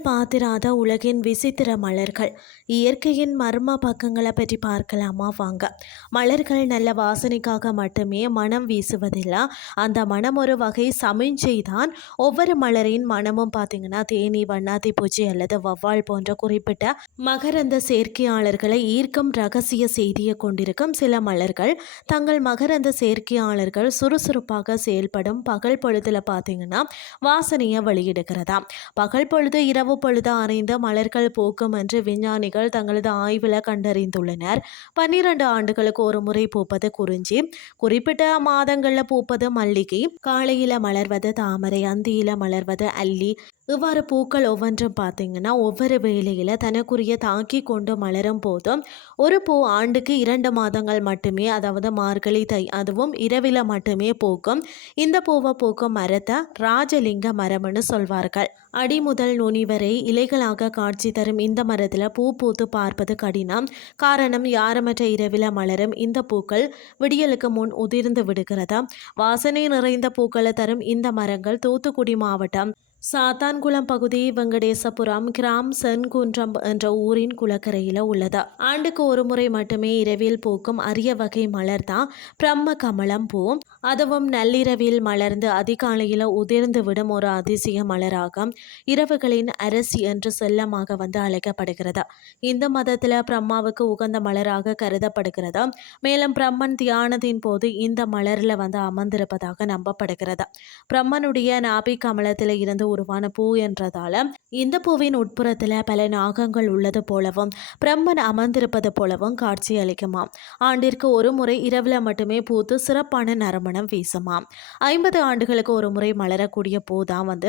நீங்கள் பார்த்திராத உலகின் விசித்திர மலர்கள், இயற்கையின் மர்ம பக்கங்களை பற்றி பார்க்கலாமா வாங்க. மலர்கள் நல்ல வாசனைக்காக மட்டுமே மனம் வீசுவதில்லை. அந்த மனம் ஒரு வகை சமிஞ்சை தான். ஒவ்வொரு மலரின் மனமும் பார்த்தீங்கன்னா தேனி, வண்ணாத்தி பூச்சி அல்லது வவ்வால் போன்ற குறிப்பிட்ட மகரந்த சேர்க்கையாளர்களை ஈர்க்கும் ரகசிய செய்தியை கொண்டிருக்கும். சில மலர்கள் தங்கள் மகரந்த சேர்க்கையாளர்கள் சுறுசுறுப்பாக செயல்படும் பகல் பொழுதுல பார்த்தீங்கன்னா வாசனையை வெளியிடுகிறதா. பகல் பொழுது இரவு பொழுது அறிந்த மலர்கள் பூக்கும் என்று விஞ்ஞானிகள் தங்களது ஆய்வில் கண்டறிந்துள்ளனர். 12 ஆண்டுகளுக்கு ஒரு முறை பூப்பது குறிஞ்சி, குறிப்பிட்ட மாதங்களில் பூப்பது மல்லிகை, காலையில் மலர்வது தாமரை, அந்தியில் மலர்வது அல்லி. இவ்வாறு பூக்கள் ஒவ்வொன்றும் பார்த்தீங்கன்னா ஒவ்வொரு வேளையில் தனக்குரிய தாக்கி கொண்டு மலரும் போதும் ஒரு பூ ஆண்டுக்கு 2 மாதங்கள் மட்டுமே, அதாவது மார்கழி தை, அதுவும் இரவில் மட்டுமே பூக்கும். இந்த பூவை பூக்கும் மரத்தை ராஜலிங்க மரம்னு சொல்வார்கள். அடி முதல் நுனி வரை இலைகளாக காட்சி தரும் இந்த மரத்தில் பூ பூத்து பார்ப்பது கடினம். காரணம், யாரமற்ற இரவில் மலரும் இந்த பூக்கள் விடியலுக்கு முன் உதிர்ந்து விடுகிறதா. வாசனை நிறைந்த பூக்களை தரும் இந்த மரங்கள் தூத்துக்குடி மாவட்டம் சாத்தான்குளம் பகுதி வெங்கடேசபுரம் கிராம் சென்குன்றம் என்ற ஊரின் குளக்கரையில் உள்ளது. ஆண்டுக்கு ஒரு முறை மட்டுமே இரவில் பூக்கும் அரிய வகை மலர் தான் பிரம்ம கமலம் பூ. அதுவும் நள்ளிரவில் மலர்ந்து அதிகாலையில் உதிர்ந்து விடும் ஒரு அதிசய மலராகும். இரவுகளின் அரசி என்று செல்லமாக அழைக்கப்படுகிறது. இந்த மதத்தில் பிரம்மாவுக்கு உகந்த மலராக கருதப்படுகிறது. மேலும் பிரம்மன் தியானத்தின் போது இந்த மலரில் அமர்ந்திருப்பதாக நம்பப்படுகிறது. பிரம்மனுடைய நாபி கமலத்தில் இருந்து உருவான பூ என்றதால இந்த பூவின் உட்புறத்தில் பல நாகங்கள் உள்ளது போலவும் பிரம்மன் அமர்ந்திருப்பது போலவும் காட்சி அளிக்குமாம். ஆண்டிற்கு ஒரு முறை இரவில் மட்டுமே பூத்து சிறப்பான நறுமணம் வீசுமாம். 50 ஆண்டுகளுக்கு ஒரு முறை மலரக்கூடிய பூ தான்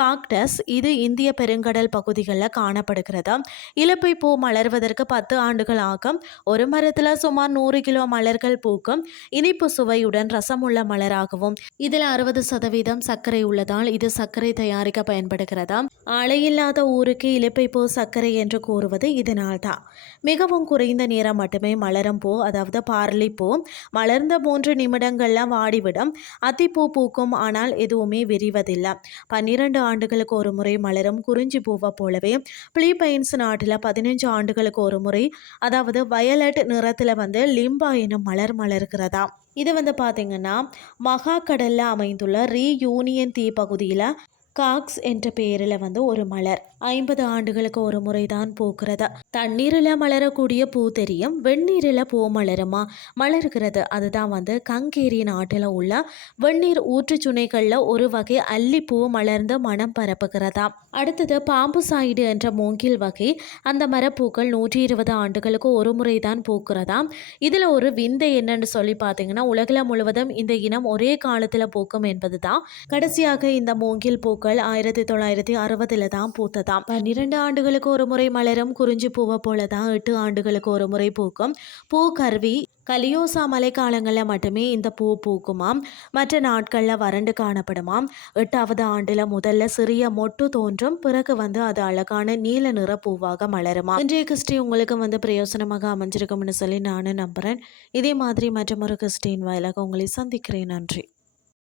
காக்டஸ். இது இந்திய பெருங்கடல் பகுதிகளில் காணப்படுகிறது. இலுப்பை பூ மலர்வதற்கு 10 ஆண்டுகள் ஆகும். ஒரு மரத்தில் சுமார் 100 கிலோ மலர்கள் பூக்கும். இனிப்பு சுவையுடன் ரசமுள்ள மலராகவும் இதில் 60% சர்க்கரை உள்ளதால் இது சர்க்கரை தயாரிக்க பயன்படுகிறதா. ஆலையில்லாத ஊருக்கு இலுப்பை பூ சர்க்கரை என்று கூறுவது இதனால் தான். மிகவும் குறைந்த நேரம் மட்டுமே மலரும் பூ, அதாவது பார்லி பூ, மலர்ந்த 3 நிமிடங்கள்ல வாடிவிடும். அத்திப்பூ பூக்கும், ஆனால் எதுவுமே விரிவதில்லை. 12 ஆண்டுகளுக்கு ஒரு முறை மலரும் குறிஞ்சி பூவை போலவே பிலிப்பைன்ஸ் நாட்டில் 15 ஆண்டுகளுக்கு ஒரு முறை, அதாவது வயலட் நிறத்தில் லிம்பா எனும் மலர் மலர்கிறதா. இது பார்த்தீங்கன்னா மகா கடலில் அமைந்துள்ள ரீயூனியன் தீ பகுதியில் காக்ஸ் என்ற பெயரில் ஒரு மலர் 50 ஆண்டுகளுக்கு ஒரு முறை தான் பூக்கிறது. தண்ணீரில் மலரக்கூடிய பூ தெரியும், வெந்நீரில் பூ மலர்கிறது. அதுதான் கங்கேரி நாட்டில் உள்ள வெந்நீர் ஊற்றுச்சுனைகளில் ஒரு வகை அல்லிப்பூ மலர்ந்து மனம் பரப்புகிறதா. அடுத்தது பாம்பு சாய்டு என்ற மூங்கில் வகை. அந்த மரப்பூக்கள் 120 ஆண்டுகளுக்கு ஒரு முறை தான் பூக்கிறதா. இதில் ஒரு விந்தை என்னன்னு சொல்லி பார்த்தீங்கன்னா உலகில் முழுவதும் இந்த இனம் ஒரே காலத்தில் பூக்கும் என்பது தான். கடைசியாக இந்த மூங்கில் பூ 1960 தான் பூத்ததாம். 12 ஆண்டுகளுக்கு ஒரு முறை மலரும் குறிஞ்சி பூவை போல தான் 8 ஆண்டுகளுக்கு ஒரு முறை பூக்கும். பூ கருவி கலியோசா மழைக்காலங்களில் மட்டுமே இந்த பூ பூக்குமாம். மற்ற நாட்களில் வறண்டு காணப்படுமாம். 8வது ஆண்டில் முதல்ல சிறிய மொட்டு தோன்றும், பிறகு அது அழகான நீல நிற பூவாக மலருமா. இன்றைய கிறிஸ்டி உங்களுக்கு பிரயோசனமாக அமைஞ்சிருக்கும்னு சொல்லி நானும் நம்புகிறேன். இதே மாதிரி மற்றொரு கிறிஸ்டின் வாயிலாக உங்களை சந்திக்கிறேன். நன்றி.